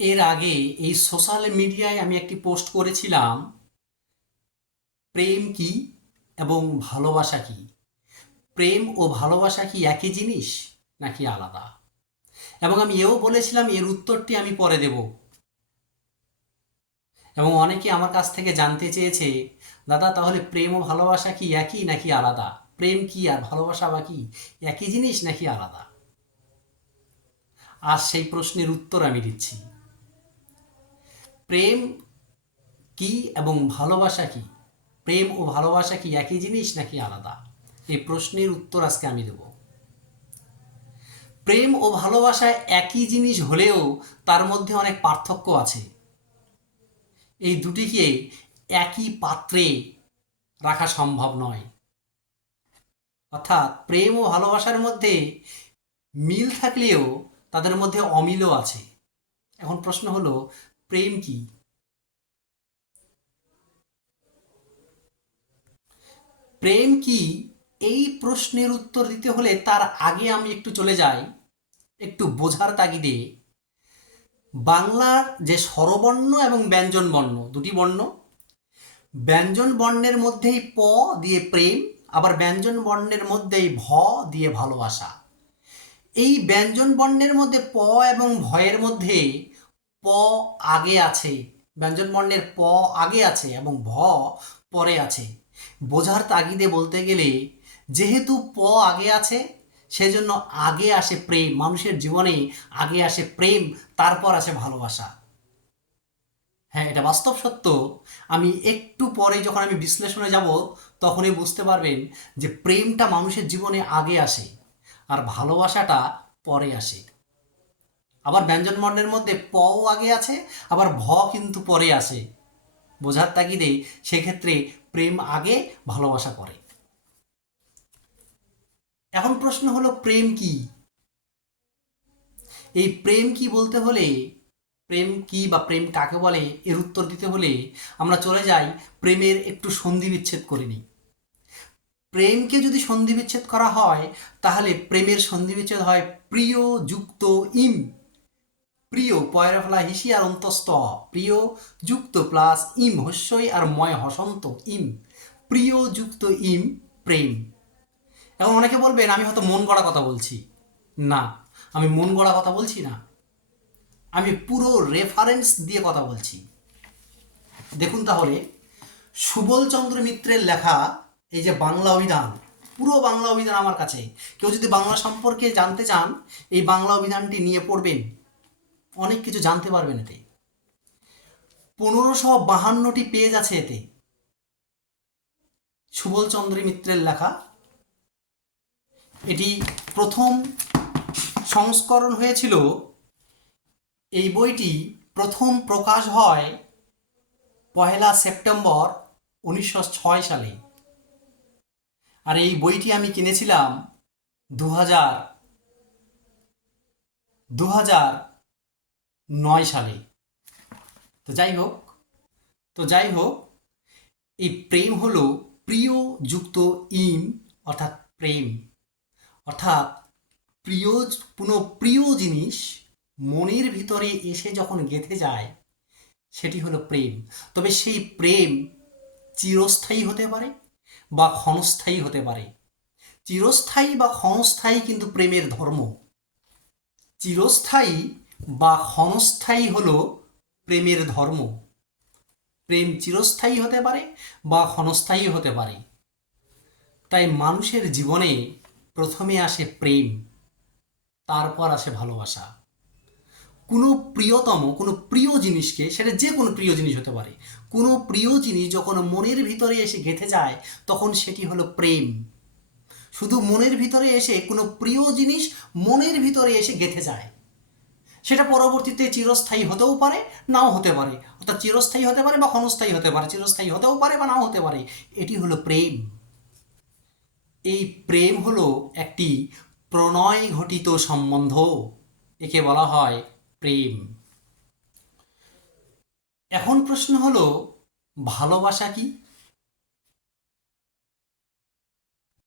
এর আগে এই সোশ্যাল মিডিয়ায় আমি একটি পোস্ট করেছিলাম, প্রেম কি এবং ভালোবাসা কি? প্রেম ও ভালোবাসা কি একই জিনিস নাকি আলাদা? এবং আমি এও বলেছিলাম এর উত্তরটি আমি পরে দেব। এবং অনেকে আমার কাছ থেকে জানতে চেয়েছে, দাদা তাহলে প্রেম ও ভালোবাসা কি একই নাকি আলাদা? প্রেম কি আর ভালোবাসা বা কি একই জিনিস নাকি আলাদা? আজ সেই প্রশ্নের উত্তর আমি দিচ্ছি। প্রেম কি এবং ভালোবাসা কি? প্রেম ও ভালোবাসা কি একই জিনিস নাকি আলাদা? এই প্রশ্নের উত্তর আজকে আমি দেব। প্রেম ও ভালোবাসা একই জিনিস হলেও তার মধ্যে অনেক পার্থক্য আছে। এই দুটিকে একই পাত্রে রাখা সম্ভব নয়। অর্থাৎ প্রেম ও ভালোবাসার মধ্যে মিল থাকলেও তাদের মধ্যে অমিলও আছে। এখন প্রশ্ন হলো, প্রেম কি? প্রেম কি, এই প্রশ্নের উত্তর দিতে হলে তার আগে আমি একটু চলে যাই, একটু বোঝার তাগিদে, বাংলার যে স্বরবর্ণ এবং ব্যঞ্জন বর্ণ, দুটি বর্ণ, ব্যঞ্জন বর্ণের মধ্যেই প দিয়ে প্রেম, আবার ব্যঞ্জন বর্ণের মধ্যেই ভ দিয়ে ভালোবাসা। এই ব্যঞ্জন বর্ণের মধ্যে প এবং ভয়ের মধ্যে প আগে আছে, ব্যঞ্জন বর্ণের প আগে আছে এবং ভ পরে আছে। বোঝার তাগিদে বলতে গেলে, যেহেতু প আগে আছে সেজন্য আগে আসে প্রেম, মানুষের জীবনে আগে আসে প্রেম, তারপর আসে ভালোবাসা। হ্যাঁ, এটা বাস্তব সত্য। আমি একটু পরে যখন আমি বিশ্লেষণে যাব তখনই বুঝতে পারবেন যে প্রেমটা মানুষের জীবনে আগে আসে আর ভালোবাসাটা পরে আসে। আবার ব্যঞ্জন বর্ণের মধ্যে পও আগে আছে, আবার ভ কিন্তু পরে আসে। বোঝার তাগিদে সেক্ষেত্রে প্রেম আগে, ভালোবাসা পরে। এখন প্রশ্ন হলো, প্রেম কি? এই প্রেম কি বলতে হলে, প্রেম কি বা প্রেম কাকে বলে এর উত্তর দিতে হলে আমরা চলে যাই প্রেমের একটু সন্ধি বিচ্ছেদ করে নিই। প্রেমকে যদি সন্ধি বিচ্ছেদ করা হয় তাহলে প্রেমের সন্ধি বিচ্ছেদ হয় প্রিয় যুক্ত ইম। প্রিয় পয়রা ফেলা হিসি আর অন্তস্থ প্রিয় যুক্ত প্লাস ইম হস্যই আর ময় হসন্ত ইম, প্রিয় যুক্ত ইম, প্রেম। এখন অনেকে বলবেন আমি হয়তো মন গড়া কথা বলছি। না, আমি মন গড়া কথা বলছি না, আমি পুরো রেফারেন্স দিয়ে কথা বলছি। দেখুন তাহলে, সুবলচন্দ্র মিত্রের লেখা এই যে বাংলা অভিধান, পুরো বাংলা অভিধান আমার কাছে। কেউ যদি বাংলা সম্পর্কে জানতে চান এই বাংলা অভিধানটি নিয়ে পড়বেন, অনেক কিছু জানতে পারবেন এতে। 1552টি পেজ আছে এতে, সুবলচন্দ্র মিত্রের লেখা। এটি প্রথম সংস্করণ হয়েছিল, এই বইটি প্রথম প্রকাশ হয় 1 সেপ্টেম্বর 1906 সালে। আর এই বইটি আমি কিনেছিলাম 2000 2009 সালে। তো যাই হোক তো যাই হোক এই প্রেম হলো প্রিয় যুক্ত ইম, অর্থাৎ প্রেম। অর্থাৎ প্রিয়, কোনো প্রিয় জিনিস মনের ভিতরে এসে যখন গেঁথে যায় সেটি হলো প্রেম। তবে সেই প্রেম চিরস্থায়ী হতে পারে বা ক্ষণস্থায়ী হতে পারে। চিরস্থায়ী বা ক্ষণস্থায়ী কিন্তু প্রেমের ধর্ম। চিরস্থায়ী বা ক্ষণস্থায়ী হলো প্রেমের ধর্ম। প্রেম চিরস্থায়ী হতে পারে বা ক্ষণস্থায়ী হতে পারে। তাই মানুষের জীবনে প্রথমে আসে প্রেম, তারপর আসে ভালোবাসা। কোনো প্রিয়তম, কোনো প্রিয় জিনিসকে, সেটা যে কোনো প্রিয় জিনিস হতে পারে, কোনো প্রিয় জিনিস যখন মনের ভিতরে এসে গেঁথে যায় তখন সেটি হলো প্রেম। শুধু মনের ভিতরে এসে কোনো প্রিয় জিনিস মনের ভিতরে এসে গেঁথে যায়, সেটা পরবর্তীতে চিরস্থায়ী হতেও পারে, নাও হতে পারে। অর্থাৎ চিরস্থায়ী হতে পারে বা ক্ষণস্থায়ী হতে পারে, চিরস্থায়ী হতেও পারে বা নাও হতে পারে। এটি হলো প্রেম। এই প্রেম হলো একটি প্রণয় ঘটিত সম্বন্ধ, একে বলা হয় প্রেম। এখন প্রশ্ন হলো, ভালোবাসা কি?